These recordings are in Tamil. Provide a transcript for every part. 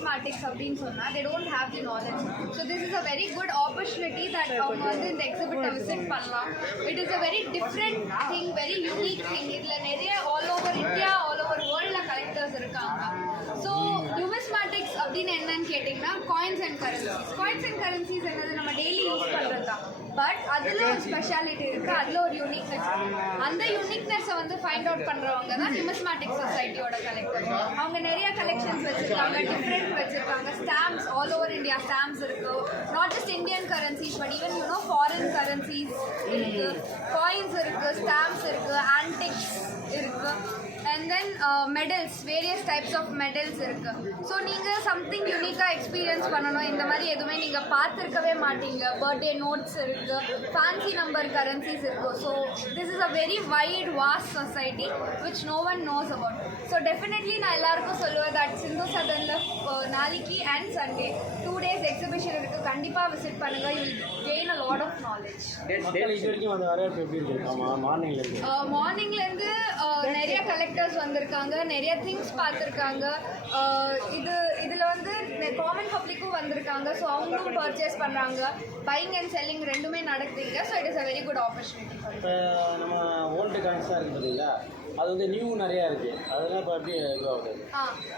numismatics அப்படின்னு சொன்னா they don't have the knowledge. So this is a very good opportunity that அவங்க வந்து இந்த எக்ஸிபிட்டை விசிட் பண்ணலாம். It is a very different thing, very unique thing. இதுல நிறைய all over India, all over worldல கலெக்டர்ஸ் இருக்காங்க. ஸோ numismatics அப்படின்னு என்னன்னு கேட்டிங்கன்னா காயின்ஸ் அண்ட் கரன்சிஸ் என்னது நம்ம டெய்லி யூஸ் பண்ணுறது தான். பட் அதில் ஒரு ஸ்பெஷாலிட்டி இருக்குது, அதில் ஒரு யூனிக்னஸ். அந்த யூனிக்னஸை வந்து ஃபைண்ட் அவுட் பண்ணுறவங்க தான் numismatic சொசைட்டியோட கலெக்டர். அவங்க நிறைய கலெக்ஷன்ஸ் வச்சுருக்காங்க, டிஃப்ரெண்ட் வச்சுருக்காங்க. Stamps all over India stamps இருக்குது. Not just Indian currencies but even you know foreign currencies இருக்குது, காயின்ஸ் இருக்குது, ஸ்டாம்ப்ஸ் இருக்குது, ஆன்டிக்ஸ் இருக்குது. And then medals, various types of medals இருக்கு. ஸோ நீங்கள் சம்திங் யூனிக்காக எக்ஸ்பீரியன்ஸ் பண்ணணும், இந்த மாதிரி எதுவுமே நீங்கள் பார்த்துருக்கவே மாட்டீங்க. பர்த்டே நோட்ஸ் இருக்கு, ஃபேன்சி நம்பர் கரன்சிஸ் இருக்கு. So this is a very wide vast society which no one knows about. So definitely நான் எல்லாருக்கும் சொல்லுவேன் தட் சிந்து சதனில் நாளைக்கு அண்ட் சண்டே 2 days எக்ஸிபிஷன் இருக்குது. கண்டிப்பாக விசிட் பண்ணுங்கள். You will gain a lot of knowledge. மார்னிங்லேருந்து நிறைய கலெக்டர்ஸ் வந்திருக்காங்க, நிறைய திங்ஸ் பார்த்துருக்காங்க. இதில் வந்து காமன் பப்ளிக்கும் வந்திருக்காங்க. ஸோ அவங்களும் பர்ச்சேஸ் பண்ணுறாங்க. பையிங் அண்ட் செல்லிங் ரெண்டுமே நடக்குதுங்க. So it is a very good opportunity. இப்போ நம்ம ஓல்டு காயின்ஸாக இருக்குது பார்த்தீங்களா, அது வந்து நியூ நிறையா இருக்குது, அதெல்லாம் இப்போ எப்படி இதுவாகுது?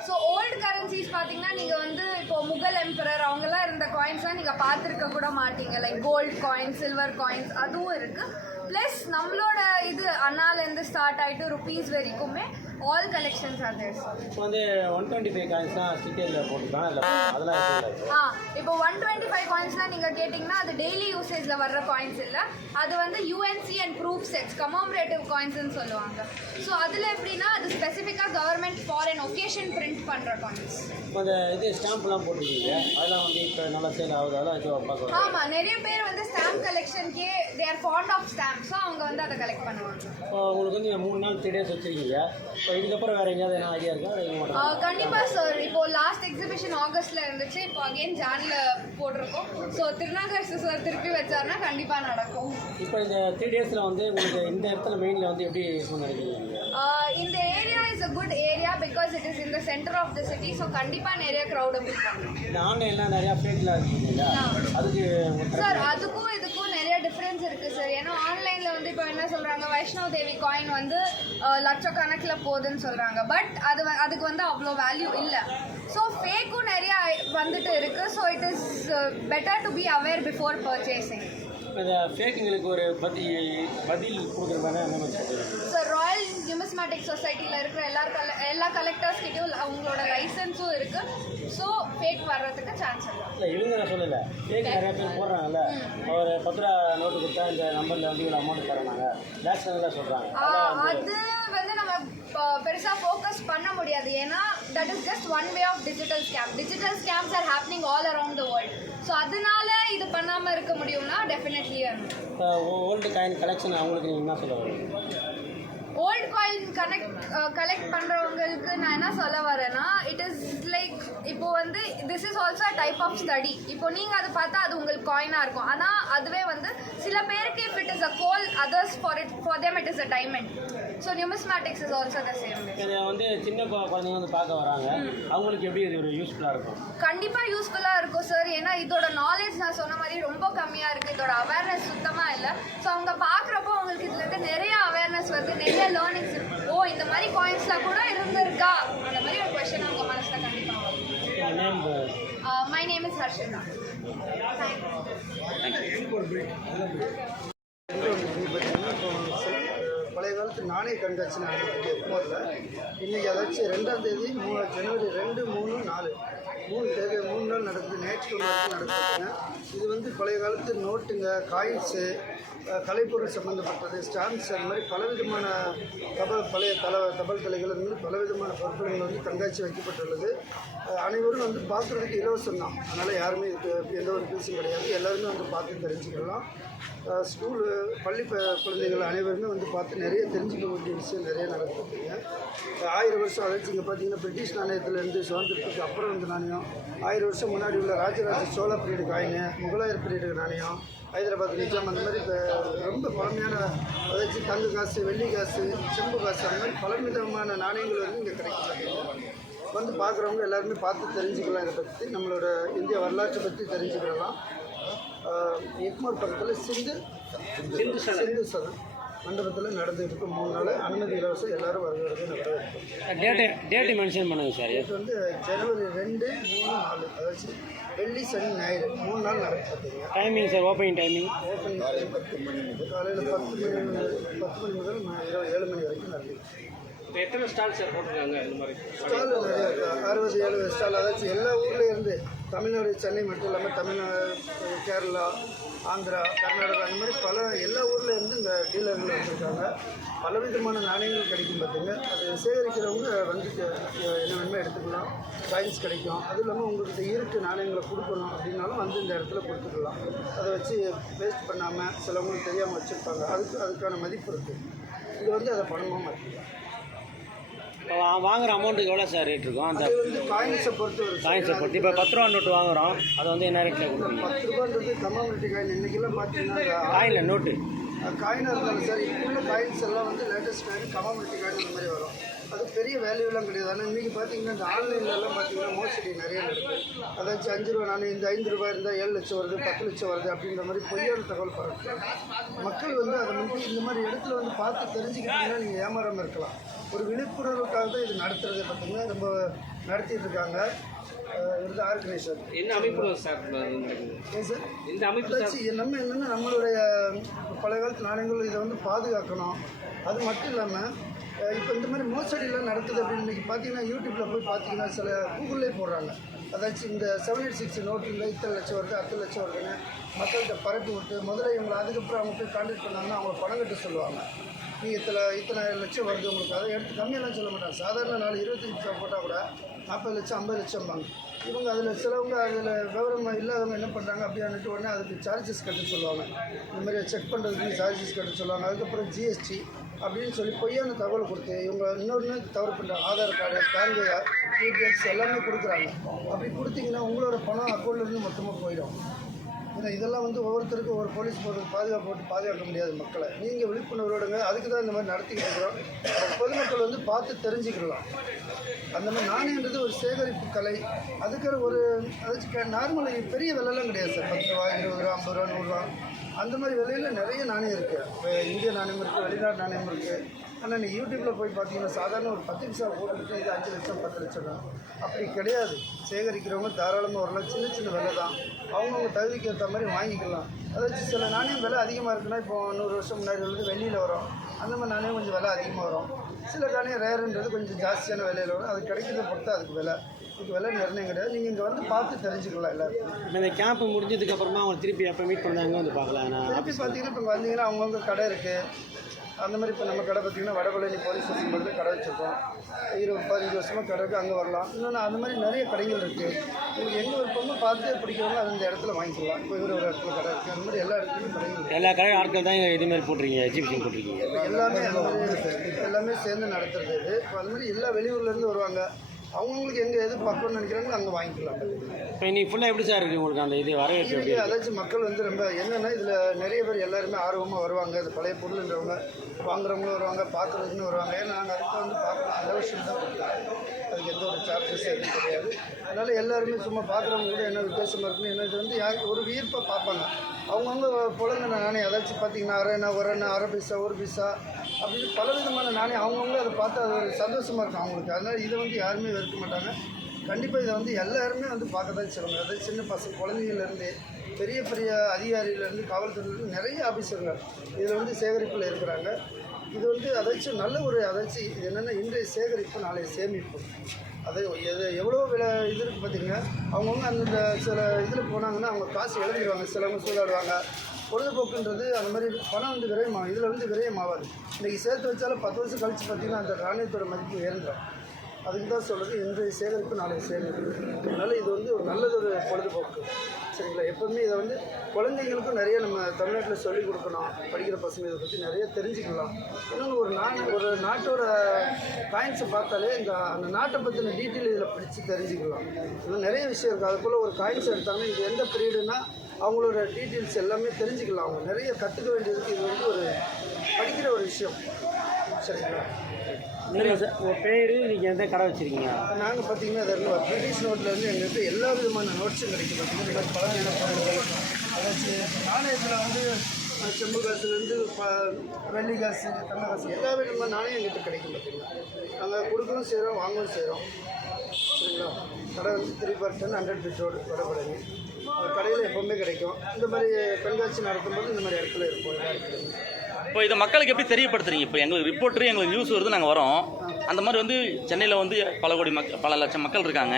ஸோ ஓல்டு கரன்சிஸ் பார்த்தீங்கன்னா நீங்கள் வந்து இப்போ முகல் எம்பரர் அவங்கெல்லாம் இருந்த காயின்ஸ்லாம் நீங்கள் பார்த்துருக்க கூட மாட்டீங்க. Like gold coins, silver coins அதுவும் இருக்குது. ப்ளஸ் நம்மளோட இது அண்ணாலேருந்து ஸ்டார்ட் ஆகிட்டு ருபீஸ் வரைக்குமே ஆல் கலெக்ஷன்ஸ் ஆர் தேர். இப்போ வந்து 125 காயின்ஸ் தான் ஸ்டிக்கரில் போட்டுருக்காங்க, இல்லை அதெல்லாம் இப்போ 125 காயின்ஸ்லாம் நீங்கள் கேட்டிங்கன்னா அது டெய்லி யூசேஜில் வர்ற காயின்ஸ் இல்லை. அது வந்து UNC and proof sets, commemorative காயின்ஸ்ன்னு சொல்லுவாங்க. ஸோ அதில் எப்படின்னா அது ஸ்பெசிஃபிக்காக government for an occasion print பண்ணுற காயின்ஸ். இப்போ அந்த இது ஸ்டாம்ப்லாம் போட்டுருக்கீங்க, அதெல்லாம் வந்து இப்போ நல்லா சேல் ஆகுது, அதெல்லாம் இப்போ பார்க்கலாம். ஆமாம், நிறைய பேர் வந்து ஸ்டாம்ப் கலெக்ஷனுக்கே they are fond of stamp. So அவங்க வந்து அதை கலெக்ட் பண்ணுவாங்க. உங்களுக்கு வந்து 3 நாள் 3 days வச்சுருக்கீங்க. இப்போ இதுக்கப்புறம் வேறு எங்கேயாவது என்ன ஐடியா இருக்கா? கண்டிப்பாக சார். இப்போ லாஸ்ட் எக்ஸிபிஷன் ஆகஸ்ட்டில் இருந்துச்சு, இப்போ அகெயின் ஜானில் போட்டிருக்கோம். ஸோ திருநாகரசு சார் திருப்பி வச்சாருன்னா கண்டிப்பாக நடக்கும். இப்போ இந்த 3 daysல வந்து உங்களுக்கு இந்த இடத்துல மெயினில் வந்து எப்படி நினைக்கிறீங்க? இந்த area is a good area because it is in the centre of the city. So கண்டிப்பாக நிறைய க்ரௌட் இருக்கும். இந்த ஆன்லைன்லாம் நிறையா ஃபேக்லாம் இருக்குங்களா, அதுக்கு சார் அதுக்கும் இதுக்கும் நிறைய டிஃப்ரென்ஸ் இருக்குது சார். ஏன்னா ஆன்லைனில் வந்து இப்போ என்ன சொல்கிறாங்க, வைஷ்ணவ் தேவி காயின் வந்து லட்சக்கணக்கில் போகுதுன்னு சொல்கிறாங்க. பட் அதுக்கு வந்து அவ்வளோ வேல்யூ இல்லை. ஸோ ஃபேக்கும் நிறையா வந்துட்டு இருக்குது. So it is better to be aware before purchasing. இந்த ஃபேக்குங்களுக்கு ஒரு பதில் கொடுக்குற மாதிரி என்ன சொல்லுங்கள் சார்? ராயல் நியூமிஸ்மேட்டிக் சொசைட்டியில் இருக்கிற எல்லா கலெக்டர்ஸ்கிட்டையும் அவங்களோட லைசன்ஸும் இருக்குது. ஸோ ஃபேக் வர்றதுக்கு சான்ஸ் இல்லை. இவங்க நான் சொல்லலை, ஃபேக் நிறைய பேர் போடுறாங்கல்ல, ஒரு 10 ரூபா நோட்டு கொடுத்தா இந்த நம்பரில் வந்து இவ்வளோ அமௌண்ட் தராங்க, லேக்ஸ்லாம் சொல்கிறாங்க. அது வந்து நம்ம பெருசாக ஃபோக்கஸ் பண்ண முடியாது. ஏன்னா that is just one way of digital scams are happening all around the world. So அதனால இது பண்ணாமல் இருக்க முடியும்னா டெஃபினெட்லி. ஓல்டு காயின் கலெக்ஷன் அவங்களுக்கு நீங்கள் என்ன சொல்ல வரீங்க? ஓல்டு காயின் கலெக்ட் பண்ணுறவங்களுக்கு நான் என்ன சொல்ல வரேன்னா, இட் இஸ் லைக் இப்போ வந்து this is also a type of study. இப்போ நீங்கள் அதை பார்த்தா அது உங்களுக்கு காயினாக இருக்கும். ஆனால் அதுவே வந்து சில பேருக்கு if it is a goal, others for them it is a diamond. So numismatics is also the same. இதை வந்து சின்ன குழந்தைங்க வந்து பார்க்க வராங்க, அவங்களுக்கு எப்படி இது ஒரு யூஸ்ஃபுல்லாக இருக்கும்? கண்டிப்பாக யூஸ்ஃபுல்லாக இருக்கும் சார். ஏன்னா இதோட நாலேஜ் நான் சொன்ன மாதிரி ரொம்ப கம்மியாக இருக்குது. இதோட அவேர்னஸ் சுத்தமாக இல்லை. ஸோ அவங்க பார்க்குறப்போ அவங்களுக்கு இதுலேருந்து நிறைய அவேர்னஸ் வருது, நிறைய லேர்னிங்ஸ் இருக்கு. ஓ இந்த மாதிரி காயின்ஸ்லாம் கூட இருந்திருக்கா, அந்த மாதிரி ஒரு கொஸ்டின் அவங்க மனசில் கண்டிப்பாக வரும். My name is Harshita. பழைய காலத்து நாணய கண்காட்சி நடந்துருக்கு எக்மோரில். இன்றைக்கி அதாச்சும் 2ஆம் தேதி ஜனவரி 2, 3, 4 3 நாள் நடக்குது. ஞாயிற்றுக்கிழமை நடக்குதுங்க. இது வந்து பழைய காலத்து நோட்டுங்க, காயின்ஸு, கலைப்பொருள் சம்மந்தப்பட்டது, ஸ்டாம்ப்ஸ், அந்த மாதிரி பலவிதமான பழைய தபால் தலைகள், அந்த மாதிரி பலவிதமான பொருட்கள் வந்து கண்காட்சி வைக்கப்பட்டுள்ளது. அனைவரும் வந்து பார்க்குறதுக்கு இலவசம் தான். அதனால் யாருமே இதுக்கு எந்த ஒரு ஃபீஸும் கிடையாது. எல்லாருமே வந்து பார்த்து தெரிஞ்சுக்கலாம். பள்ளி குழந்தைகள் அனைவருமே வந்து பார்த்து நிறைய தெரிஞ்சுக்க வேண்டிய விஷயம் நிறைய நடக்குதுங்க. 1000 வருஷம் அதாச்சும் இங்கே பார்த்தீங்கன்னா பிரிட்டிஷ் நாணயத்துலேருந்து சுதந்திரத்துக்கு அப்புறம் வந்து நாணயம், 1000 வருஷம் முன்னாடி உள்ள ராஜராஜ சோழ பீரியடு காயின், முகலாயர் பீரியடு நாணயம், ஹைதராபாத் நிஜாம், அந்த மாதிரி இப்போ ரொம்ப பழமையான அதாச்சும் தங்க காசு, வெள்ளி காசு, செம்பு காசு, அந்த மாதிரி பலவிதமான நாணயங்கள் வந்து இங்கே கிடைக்கும். வந்து பார்க்குறவங்க எல்லாருமே பார்த்து தெரிஞ்சுக்கலாம். இதை பற்றி நம்மளோட இந்திய வரலாற்றை பற்றி தெரிஞ்சுக்கலாம். எக்மோர் பக்கத்தில் சிந்து சதன் மண்டபத்தில் நடந்துகிட்டு இருக்கும் 3 நாள் அனுமதி இலவசம். எல்லாரும் வருகிறது. டேட்டு மென்ஷன் பண்ணுங்க சார். இது வந்து ஜனவரி 2, 3, 4 அதாச்சும் வெள்ளி சனி ஞாயிறு 3 நாள் நடக்குது. டைமிங் சார், ஓப்பனிங் டைமிங் காலையில் 10 மணி முதல் இரவு 7 மணி வரைக்கும் நடக்குது. இப்போ எத்தனை ஸ்டால் சார் போட்டிருக்காங்க? இந்த மாதிரி ஸ்டால் நிறைய 60-70 ஸ்டால். அதாச்சும் எல்லா ஊர்லேருந்து தமிழ்நாடு, சென்னை மட்டும் இல்லாமல் தமிழ்நாடு, கேரளா, ஆந்திரா, கர்நாடகா அந்த மாதிரி பல எல்லா ஊர்லேருந்து இந்த டீலர்கள் வச்சுருக்காங்க. பலவிதமான நாணயங்கள் கிடைக்கும். பார்த்திங்க, அது சேகரிக்கிறவங்க வந்துட்டு என்ன வேணுமோ எடுத்துக்கலாம். காயின்ஸ் கிடைக்கும். அதுவும் இல்லாமல் உங்கள்கிட்ட இருட்டு நாணயங்களை கொடுக்கணும் அப்படின்னாலும் வந்து இந்த இடத்துல கொடுத்துக்கலாம். அதை வச்சு வேஸ்ட் பண்ணாமல் சிலவங்களுக்கு தெரியாமல் வச்சுருப்பாங்க. அதுக்கான மதிப்பு இருக்குது. இது வந்து அதை பணமாக மாற்றிக்கலாம். வாங்குற அமௌண்ட்டுக்கு எவ்வளோ சார் ரேட் இருக்கும்? அந்த அது வந்து காயின்ஸை பொறுத்து ஒரு காயின்ஸை பொறுத்து. இப்போ 10 ரூபா நோட்டு வாங்குகிறோம், அதை வந்து என்ன ரேட்டில் கொடுப்பீங்க? 10 ரூபான்றது கமாமிலிட்டி காயின். இன்றைக்கெல்லாம் பார்த்தீங்கன்னா காயினில் நோட்டு காயினாக இருந்தாலும் சார், இப்போ உள்ள காயின்ஸ் எல்லாம் வந்து லேட்டஸ்ட் காயின், கமாமிலிட்டி காயின் அந்த மாதிரி வரும். அது பெரிய வேல்யூலாம் கிடையாது. ஆனால் இன்றைக்கி பார்த்தீங்கன்னா இந்த ஆன்லைன்லலாம் பார்த்தீங்கன்னா மோசடி நிறைய நடக்குது. அதாச்சும் 5 ரூபா நாணயம் இந்த 5 ரூபாய் இருந்தால் 7 லட்சம் வருது, 10 லட்சம் வருது அப்படின்ற மாதிரி பொய்யான தகவல் பரப்பு. மக்கள் வந்து அதை முன்னாடி இந்த மாதிரி இடத்துல வந்து பார்த்து தெரிஞ்சுக்கிட்டீங்கன்னா நீங்கள் ஏமாறாமல் இருக்கலாம். ஒரு விழிப்புணர்வுக்காக தான் இது நடத்துறது. பார்த்தீங்கன்னா ரொம்ப நடத்திட்டு இருக்காங்க. இது ஆர்கனைசர் என்ன அமைப்பு சார்? ஏன் சார் இந்த அமைப்பு நம்ம என்னென்னா நம்மளுடைய பழைய காலத்து நாணயங்கள் இதை வந்து பாதுகாக்கணும். அது மட்டும் இல்லாமல் இப்போ இந்த மாதிரி மோசடிலாம் நடக்குது அப்படின்னு இன்றைக்கி பார்த்தீங்கன்னா யூடியூப்பில் போய் பார்த்தீங்கன்னா சில கூகுள்லே போடுறாங்க. அதாச்சும் இந்த 786 நோட்டுங்க இத்தனை லட்சம் வருது, 10 லட்சம் வருதுன்னு மக்கள்கிட்ட பரப்பி விட்டு முதல்ல இவங்களை அதுக்கப்புறம் அவங்க போய் கான்டாக்ட் பண்ணாங்கன்னா அவங்க பணம் கட்ட சொல்லுவாங்க. நீங்கள் இத்தனை லட்சம் வருது உங்களுக்கு, அதை எடுத்து கம்மியெல்லாம் சொல்ல மாட்டாங்க. சாதாரண 25 லட்சம் போட்டால் கூட 40 லட்சம் 50 லட்சம் வாங்க. இவங்க அதில் சிலவங்க அதில் விவரம் இல்லாதவங்க என்ன பண்ணுறாங்க அப்படின்ட்டு உடனே அதுக்கு சார்ஜஸ் கட்ட சொல்லுவாங்க. இந்த மாதிரி செக் பண்ணுறதுக்கு சார்ஜஸ் கட்ட சொல்லுவாங்க. அதுக்கப்புறம் ஜிஎஸ்டி அப்படின்னு சொல்லி பொய்யான தகவல் கொடுத்து இவங்க இன்னொன்று தவறு பண்ணுறாங்க. ஆதார் கார்டு, பேங்க் டீட்டெயில்ஸ் எல்லாமே கொடுக்குறாங்க. அப்படி கொடுத்தீங்கன்னா உங்களோட பணம் அக்கௌண்ட்லேருந்து மொத்தமாக போயிடும். ஏன்னா இதெல்லாம் வந்து ஒவ்வொருத்தருக்கும் ஒரு போலீஸ் பாதுகாப்பு போட்டு பாதுகாக்க முடியாது மக்களை. நீங்கள் விழிப்புணர்வோடுங்க. அதுக்கு தான் இந்த மாதிரி நடத்திக்கிட்டு இருக்கிறோம். பொதுமக்கள் வந்து பார்த்து தெரிஞ்சுக்கலாம். அந்த மாதிரி நாணயன்றது ஒரு சேகரிப்பு கலை. அதுக்கு ஒரு அதாச்சும் நார்மல் பெரிய விலைலாம் கிடையாது சார். 10 ரூபா, 20 ரூபா, 50 ரூபா, 100 ரூபா அந்த மாதிரி விலையில் நிறைய நாணயம் இருக்குது. இந்திய நாணயம் இருக்குது, வெளிநாட்டு நாணயம் இருக்குது. ஆனால் நீங்கள் யூடியூப்பில் போய் பார்த்தீங்கன்னா சாதாரண ஒரு 10 பைசா போட்டுக்கிட்டு இது 5 லட்சம் 10 லட்சம் தான். அப்படி கிடையாது. சேகரிக்கிறவங்க தாராளமாக வரலாம். சின்ன சின்ன விலை தான். அவங்கவுங்க தகுதிக்கு ஏற்ற மாதிரி வாங்கிக்கலாம். அதாச்சும் சில நாணயம் விலை அதிகமாக இருக்குன்னா இப்போ 100 வருஷம் முன்னாடி வந்து வெளியில் வரும். அந்த மாதிரி நாணயம் கொஞ்சம் விலை அதிகமாக வரும். சில நாணயம் ரேருன்றது கொஞ்சம் ஜாஸ்தியான விலையில் வரும். அது கிடைக்கிறத பொறுத்து அதுக்கு விலை. இதுக்கு விலை நிர்ணயம் கிடையாது. நீங்கள் இங்கே வந்து பார்த்து தெரிஞ்சுக்கலாம். எல்லாருக்கும் இந்த கேம்ப் முடிஞ்சதுக்கப்புறமா அவங்க திருப்பி எப்போ மீட் பண்ணாங்க வந்து பார்க்கலாம். திருப்பி பார்த்தீங்கன்னா இப்போ வந்தீங்கன்னா அவங்கவுங்க கடை இருக்குது. அந்த மாதிரி இப்போ நம்ம கடை பார்த்திங்கன்னா வடபழனி போலீஸ் ஸ்டேஷன் பக்கத்தில் கடை வச்சுருக்கோம். 15 வருஷமாக கடை இருக்குது, அங்கே வரலாம். இன்னொன்று அந்த மாதிரி நிறைய கடைகள் இருக்குது. உங்களுக்கு எங்கே விருப்பமோ பார்த்து பிடிக்கிறவங்க அது அந்த இடத்துல வாங்கிக்கலாம். இப்போ ஒரு இடத்துல கடை இருக்குது. அந்த மாதிரி எல்லா இடத்துலையும் கடைகள் எல்லா கடையும் ஆட்கள் தான் இதுமாதிரி போட்டிருக்கீங்க, எக்ஸிபிஷன் போட்டிருக்கீங்க. எல்லாமே அந்த மாதிரி எல்லாமே சேர்ந்து நடத்துறது இது. இப்போ அது மாதிரி எல்லா வெளியூர்லேருந்து வருவாங்க. அவங்களுக்கு எங்கே எது பக்கம்னு நினைக்கிறாங்களோ அங்கே வாங்கிக்கலாம். இப்போ இன்னைக்கு ஃபுல்லாக எப்படி சார் இருக்குது உங்களுக்கு அந்த இது வரவேற்பு? அதாச்சும் மக்கள் வந்து ரொம்ப என்னென்னா இதில் நிறைய பேர் எல்லாருமே ஆர்வமாக வருவாங்க. அது பழைய பொருள்ன்றவங்க வாங்குறவங்களும் வருவாங்க, பார்க்குறதுக்குன்னு வருவாங்க. ஏன்னா நாங்கள் அதுக்கு வந்து பார்க்கலாம் அந்த விஷயம் தான் கொடுத்தாங்க. அதுக்கு எந்த ஒரு சார்ஜஸ் எதுவும் கிடையாது. அதனால் எல்லாருமே சும்மா பார்க்குறவங்க கூட என்ன வித்தியாசமாக இருக்குன்னு என்ன இது வந்து யார் ஒரு வியர்ப்பாக பார்ப்பாங்க. அவங்கவுங்க புழங்கின நாணயம் அதாச்சும் பார்த்தீங்கன்னா அரை பைசா 1 பைசா அப்படின்னு பலவிதமான நாணயம் அவங்கவுங்களும் அதை பார்த்து அது ஒரு சந்தோஷமாக இருக்கும் அவங்களுக்கு. அதனால் இதை வந்து யாருமே வெறுக்க மாட்டாங்க. கண்டிப்பாக இதை வந்து எல்லாருமே வந்து பார்க்க தான் செய்வாங்க. அதாவது சின்ன பசங்க குழந்தைங்கள்லேருந்து பெரிய பெரிய அதிகாரியிலேருந்து காவல்துறையிலேருந்து நிறைய ஆஃபீஸருங்க இதில் வந்து சேகரிப்பில் இருக்கிறாங்க. இது வந்து அதாச்சும் நல்ல ஒரு அதாச்சும் இது என்னென்னா இன்றைய சேகரிப்பு நாளைய சேமிப்பு. அது எவ்வளோ விலை இது இருக்குது பார்த்திங்கன்னா. அவங்கவுங்க அந்த சில இதில் போனாங்கன்னா அவங்க காசு எழுதிடுவாங்க. சிலவங்க சூதாடுவாங்க. பொழுதுபோக்குன்றது அந்த மாதிரி பணம் வந்து விரயமாகும். இதில் வந்து விரயமாகாது. இன்றைக்கி சேர்த்து வச்சாலும் 10 வருஷம் கழித்து பார்த்திங்கன்னா அந்த நாணயத்தோட மதிப்பு உயர்ந்துடும். அதுக்கு தான் சொல்கிறது இன்றைய சேகரிப்பு நாளைய சேமிப்பு. அதனால் இது வந்து ஒரு நல்லதொரு பொழுதுபோக்கு. சரிங்களா? எப்போவுமே இதை வந்து குழந்தைங்களுக்கும் நிறைய நம்ம தமிழ்நாட்டில் சொல்லிக் கொடுக்கணும். படிக்கிற பசங்க இதை பற்றி நிறைய தெரிஞ்சுக்கலாம். இன்னொன்று ஒரு நாட்டோட காயின்ஸை பார்த்தாலே அந்த நாட்டை பற்றின டீட்டெயில் இதில் படித்து தெரிஞ்சுக்கலாம். இன்னும் நிறைய விஷயம் இருக்குது. அதுக்குள்ளே ஒரு காயின்ஸ் எடுத்தாங்கன்னா இது எந்த பீரியடுனா அவங்களோட டீட்டெயில்ஸ் எல்லாமே தெரிஞ்சுக்கலாம். அவங்க நிறைய கற்றுக்க வேண்டியதுக்கு இது வந்து ஒரு படிக்கிற ஒரு விஷயம். சரிங்களா? நீங்கள் சார் உங்கள் பேர் நீங்கள் எந்த கடை வச்சுருக்கீங்க? நாங்கள் பார்த்தீங்கன்னா அதில் பிரிட்டிஷ் நோட்லேருந்து எங்கள்கிட்ட எல்லா விதமான நோட்ஸும் கிடைக்கும். பார்த்தீங்கன்னா இந்த மாதிரி பழமையான பொருட்கள், அதாச்சும் நாணயத்தில் வந்து செம்பு காசுலேருந்து வெள்ளி காசு, தங்க காசு எல்லா விதமான நாணயம் எங்கள்கிட்ட கிடைக்கும். பார்த்தீங்கன்னா நாங்கள் கொடுக்கவும் செய்கிறோம், வாங்கவும் செய்கிறோம். சரிங்களா? கடை வந்து 3/10 100 feet ரோடு வடபழனி. கடையில் எப்போவுமே கிடைக்கும். இந்த மாதிரி கண்காட்சி நடத்தும்போது இந்த மாதிரி இடத்துல இருக்கும், எல்லா இடத்துலையும். இப்போ இதை மக்களுக்கு எப்படி தெரியப்படுத்துறீங்க? இப்போ எங்களுக்கு ரிப்போர்ட்டரு, எங்களுக்கு நியூஸ் வருது, நாங்கள் வரோம். அந்த மாதிரி வந்து சென்னையில் வந்து பல லட்சம் மக்கள் இருக்காங்க.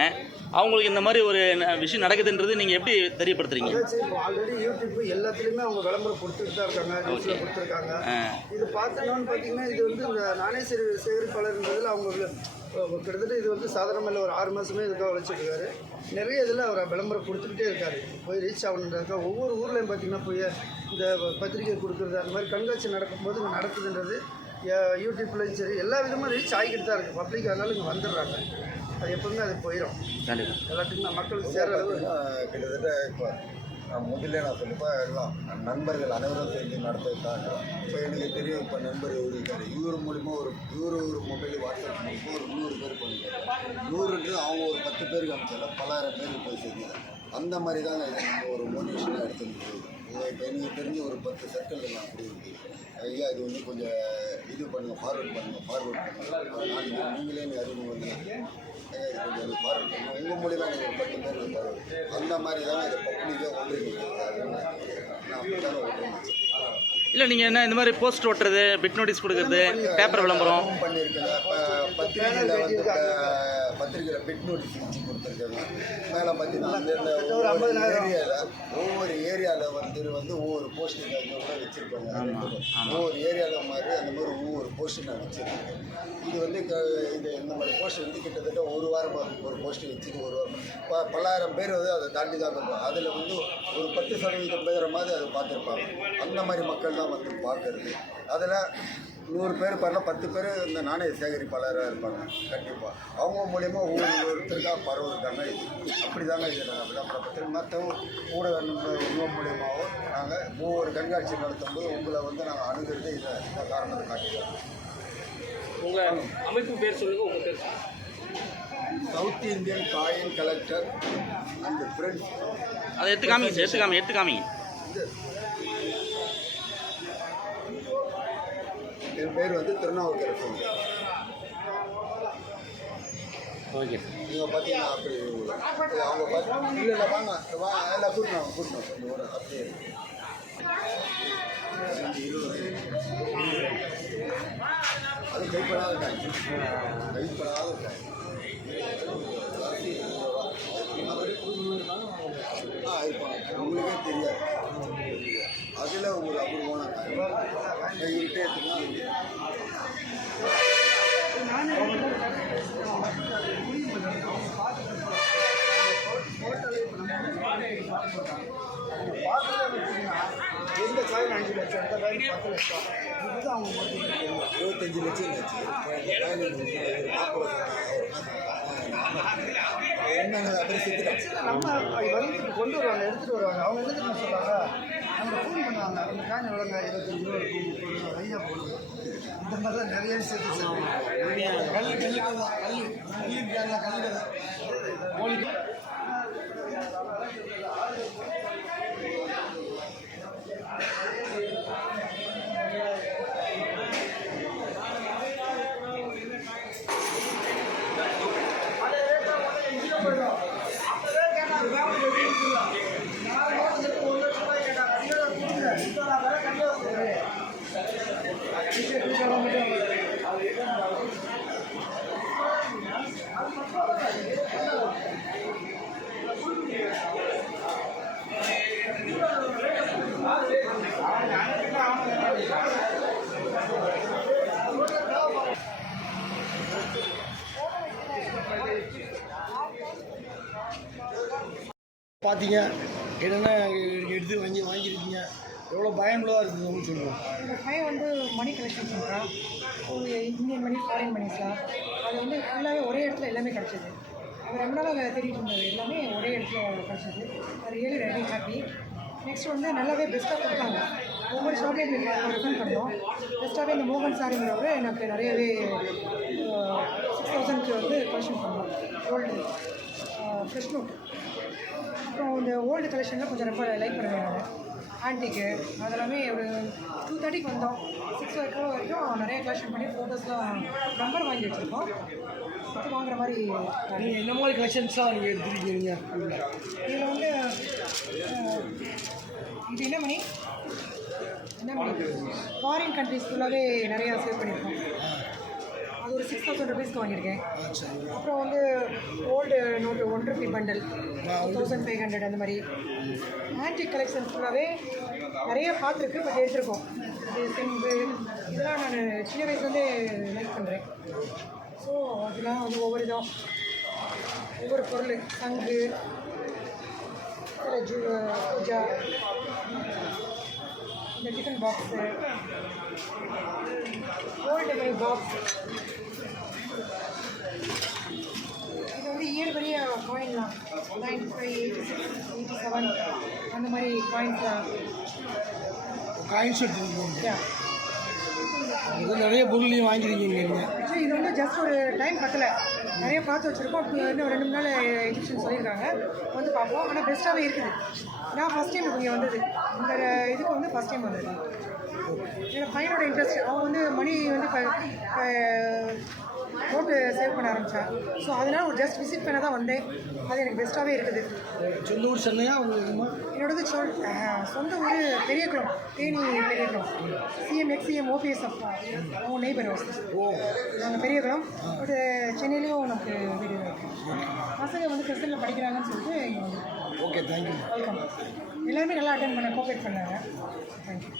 அவங்களுக்கு இந்த மாதிரி ஒரு விஷயம் நடக்குதுன்றது நீங்கள் எப்படி தெரியப்படுத்துறீங்க? இப்போ ஆல்ரெடி யூடியூப் எல்லாத்துலேயுமே அவங்க விளம்பரம் கொடுத்துட்டு தான் இருக்காங்க, நியூஸில் கொடுத்துருக்காங்க. இது பார்த்தோன்னு பார்த்தீங்கன்னா இது வந்து இந்த நாணய சேகரிப்பாளர்ன்றதில் அவங்க கிட்டத்தட்ட இது வந்து சாதாரணமாக ஒரு 6 மாதமே இதுக்காக உழைச்சிருக்காரு. நிறைய இதில் அவர் விளம்பரம் கொடுத்துக்கிட்டே இருக்காரு. போய் ரீச் ஆகணுன்றதுக்காக ஒவ்வொரு ஊர்லேயும் பார்த்தீங்கன்னா போய் இந்த பத்திரிகை கொடுக்குறது, அந்த மாதிரி கண்காட்சி நடக்கும்போது இங்கே நடக்குதுன்றது யூடியூப்லேயும் சரி எல்லா விதமாக ரீச் ஆகிக்கிட்டு தான் இருக்குது. பப்ளிக் அதனால இங்கே வந்துடுறாங்க. அது எப்பவுமே அது போயிடும். எல்லாத்துக்குமே மக்களுக்கு சேர அளவு கிட்டத்தட்ட இப்போ முதல்ல நான் சொல்லிப்பேன் எல்லாம் நண்பர்கள் அனைவரும் சேர்ந்து நடத்துறதுக்காக இப்போ எனக்கு தெரியும். இப்போ நண்பர் இவர் இருக்கார், இவர் மூலிமா ஒரு மொபைல் வாட்ஸ்அப் மூலிமா ஒரு 100 பேர் பண்ணிருக்காரு. 100ன்றது அவங்க ஒரு 10 பேருக்கு அனுப்பிச்சால பலாயிரம் பேருக்கு போய் சேர்ந்துதான். அந்த மாதிரி தாங்க இதை நம்ம ஒரு மோட்டிவேஷனாக எடுத்துகிட்டு போகுது. இப்போ எனக்கு தெரிஞ்ச ஒரு 10 சர்க்கிளில் நான் அப்படி இருக்குது. ஐயா இது வந்து கொஞ்சம் இது பண்ணுங்கள், ஃபார்வர்ட் பண்ணுங்கள். நாளைக்கு நீங்களே எனக்கு அறிமுகம் வந்து இது கொஞ்சம் எனக்கு ஃபார்வர்ட் பண்ணுங்கள். உங்கள் மூலிமா எனக்கு ஒரு 10 பேர் இருப்பாரு. அந்த மாதிரி தான் இதை பப்ளிக்காக ஒன்றிணைக்கிறது. நான் அப்படி தானே ஒன்றிணைச்சேன். இல்லை நீங்கள் என்ன இந்த மாதிரி போஸ்ட் ஓட்டுறது, பிட் நோட்டீஸ் கொடுக்குறது, பேப்பர் விளம்பரம் பண்ணியிருக்கேன். பத்திரிகையில் வந்து பத்திரிகையில் பிட் நோட்டீஸ் வச்சு கொடுத்துருக்காங்க. மேலே பார்த்தீங்கன்னா அந்தந்த ஒவ்வொரு ஏரியாவில் வந்து ஒவ்வொரு போஸ்டிங் அங்கே கூட வச்சுருப்பாங்க. ஒவ்வொரு ஏரியாவில் மாதிரி அந்த மாதிரி ஒவ்வொரு போஸ்டிங் நான் வச்சுருக்கேன். இது வந்து இது இந்த மாதிரி போஸ்ட் வந்து கிட்டத்தட்ட ஒரு வாரம் ஒரு போஸ்டிங் வச்சுட்டு ஒரு வாரம் பல்லாயிரம் பேர் வந்து அதை தாண்டி தான் இருப்பாங்க. அதில் வந்து ஒரு 10% பேர் மாதிரி அதை பார்த்துருப்பாங்க. அந்த மாதிரி மக்கள் தான் வந்து பார்க்கறது. அதில் 100 பேர் பாருல 10 பேர் இந்த நாணய சேகரிப்பாளராக இருப்பாங்க. கண்டிப்பாக அவங்க மூலயமா ஒவ்வொருத்தருக்காக பரவுறாங்க. இது அப்படி தாங்க இது நாங்கள் விளம்பரப்பட்டு மற்ற ஊடக உங்கள் மூலியமாகவும் நாங்கள் ஒவ்வொரு கண்காட்சி நடத்தும்போது உங்களை வந்து நாங்கள் அணுகிறது இதை இந்த காரணத்தை காட்டுறோம். உங்கள் அமைப்பு பேர் சொல்லுங்கள். உங்கள் பேர் south Indian coin collector and friends. அதை எடுத்து காமிங்க. என் பேர் வந்து திருநாவுக்கரசு. ஓகே. நீங்கள் பார்த்தீங்கன்னா அப்படி அவங்க பார்த்து இல்லை வாங்க எல்லாம் கூட்டணும் ஒரு அப்படியே அது கைப்படாத காய் இருப்பாங்க. உங்களுக்கே தெரியாது. அதில் ஒரு அபூர்வமான காய் கைவிட்டே எடுத்துக்கலாம். எந்த காயின் 5 லட்சம், எந்த காயின் 10 லட்சம், இதுதான் அவங்க 25 லட்சம் நம்ம வந்து கொண்டு வருவாங்க, எடுத்துகிட்டு வருவாங்க. அவங்க என்ன தெரியுமா சொல்லுவாங்க, நம்ம ஃபோன் பண்ணுவாங்க, அந்த காயின் எவ்வளோங்க, 25 ரூபா இருக்கும், 30 ரூபா ஐயா போடுங்க. இந்த மாதிரி தான் நிறைய விஷயத்தை பார்த்தீங்க. என்னென்ன எடுத்து வாங்கியிருக்கீங்க, எவ்வளோ பயனுள்ளதாக இருக்குதுன்னு சொல்லுவோம். இந்த பையன் வந்து மணி கலெக்ஷன் பண்ணுறான். ஒரு இந்தியன் மணி, ஃபாரின் மணிஸ்லாம். அது வந்து ஃபுல்லாகவே ஒரே இடத்துல எல்லாமே கிடச்சிது. அது ரொம்ப நாளாக தேடிட்டு இருந்தது எல்லாமே ஒரே இடத்துல கிடச்சிது. அது ரியலி வெரி ஹாப்பி. நெக்ஸ்ட் வந்து நல்லாவே பெஸ்ட்டாக கொடுத்தாங்க. ஒவ்வொரு ஷாப்லேயும் ரெஃபர் பண்ணோம். பெஸ்ட்டாகவே இந்த மோகன் சாரிங்கிறவர் எனக்கு நிறையவே 6000க்கு வந்து கலெக்ஷன் பண்ணோம். Gold fresh note. அப்புறம் இந்த ஓல்டு கலெக்ஷனில் கொஞ்சம் ரொம்ப லைக் பண்ணுவேன் நான். ஆன்டிக்கு அதெல்லாமே ஒரு 2:30க்கு வந்தோம். 6 வரைக்கும் நிறைய கலெக்ஷன் பண்ணி ஃபோட்டோஸ்லாம் நம்பர் வாங்கி வச்சுருக்கோம். அது வாங்குற மாதிரி. நீங்கள் என்ன மாதிரி கலெக்ஷன்ஸ்லாம் நீங்கள் எடுத்துருக்கீங்க? இதில் வந்து இது என்ன மணி ஃபாரின் கண்ட்ரிஸ் ஃபுல்லாகவே நிறையா சேவ் பண்ணியிருக்கோம். அது ஒரு 6000 ருபீஸ்க்கு வாங்கியிருக்கேன். அப்புறம் வந்து ஓல்டு நோட்டு 1 ரூபி பண்டல் 1500 அந்த மாதிரி ஆன்டிக் கலெக்ஷன்ஸ் ஃபுல்லாகவே நிறைய பார்த்துருக்கு. பட் எடுத்திருக்கோம். இது செம்பு இதெல்லாம் நான் சின்ன வயசுலேருந்தே லைக் பண்ணுறேன். ஸோ அதெல்லாம் வந்து ஒவ்வொரு பொருள் சங்கு பூஜா இந்த tiffin box old my box இது வந்து இயர் வரைய காயின்லாம் 95, 86, 87 அந்த மாதிரி காயின்ஸ்லாம் காயின்ஸ் எடுத்துருக்கீங்க. யா. இது நிறைய பொருளையும் வாங்கியிருக்கீங்க நீங்கள். ஆக்சுவலி இது வந்து ஜஸ்ட் ஒரு டைம் பத்தல, நிறைய பார்த்து வச்சுருக்கோம். இன்னும் 2 3 நாள் எஜிபிஷன் சொல்லியிருக்காங்க, வந்து பார்ப்போம். ஆனால் பெஸ்ட்டாகவே இருக்குது. நான் ஃபஸ்ட் டைம் இங்கே வந்தது, இந்த இதுக்கு வந்து ஃபஸ்ட் டைம் வந்தது. என்னோடய பையனோட இன்ட்ரெஸ்ட், அவன் வந்து மணி வந்து நோட்டு சேவ் பண்ண ஆரம்பித்தான். ஸோ அதனால் ஒரு ஜஸ்ட் விசிட் பண்ண தான் வந்தேன். அது எனக்கு பெஸ்ட்டாகவே இருக்குது. சொந்த ஊர் சென்னையா உங்களுக்கு? என்னோடது சொந்த ஊர் பெரியகுளம், தேனி பெரியகுளம். CM OPS அவங்க நெய்பர் ஹவுஸ். நாங்கள் பெரியகுளம். பட் சென்னையிலையும் நமக்கு வீடு இருக்குது. பசங்க வந்து கிறிஸ்டனில் படிக்கிறாங்கன்னு சொல்லிட்டு இங்கே வந்து. Okay, thank you. வெல்கம். எல்லாருமே நல்லா அட்டென்ட் பண்ண கோஆப்ரேட் பண்ணாங்க. தேங்க்யூ.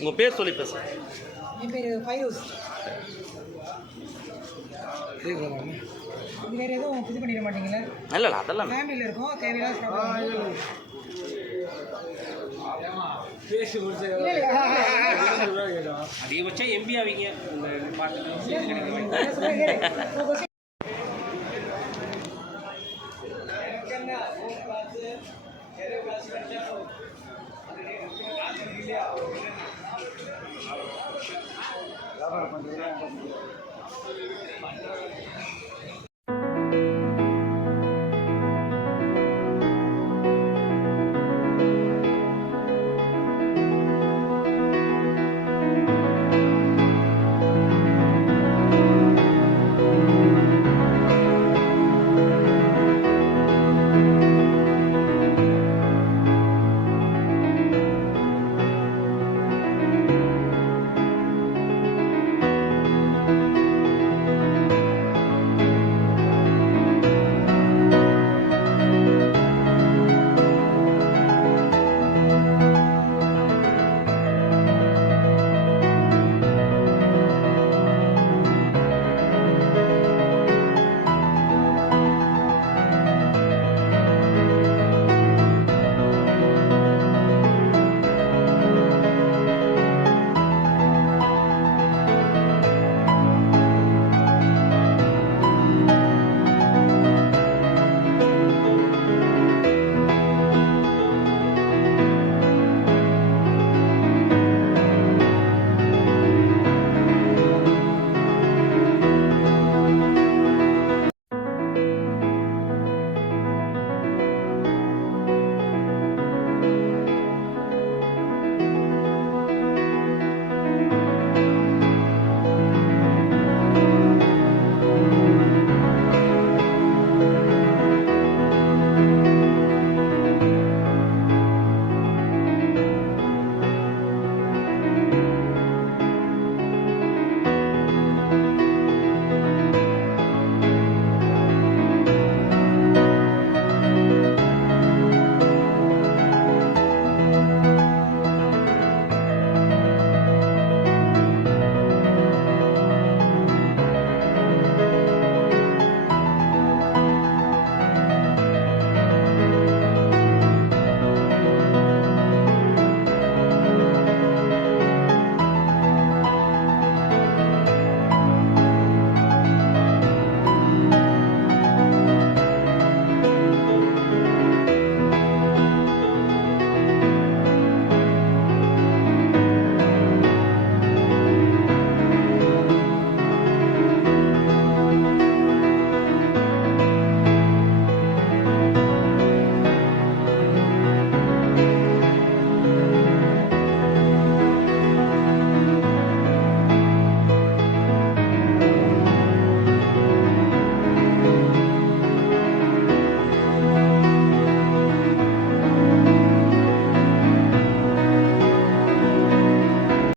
உங்கள் பேர் சொல்லி பேச. என் பேர் ஃபைரோஸ். இது வேறு எதுவும் இது பண்ணிட மாட்டீங்களா? இல்லை அதெல்லாம் ஃபேமிலியில் இருக்கோம், தேவையில்லாத ப்ராப்ளம். அதிகபட்சம் எம்பி ஆவீங்க. வியாபாரம் பண்ணுறதுலாம்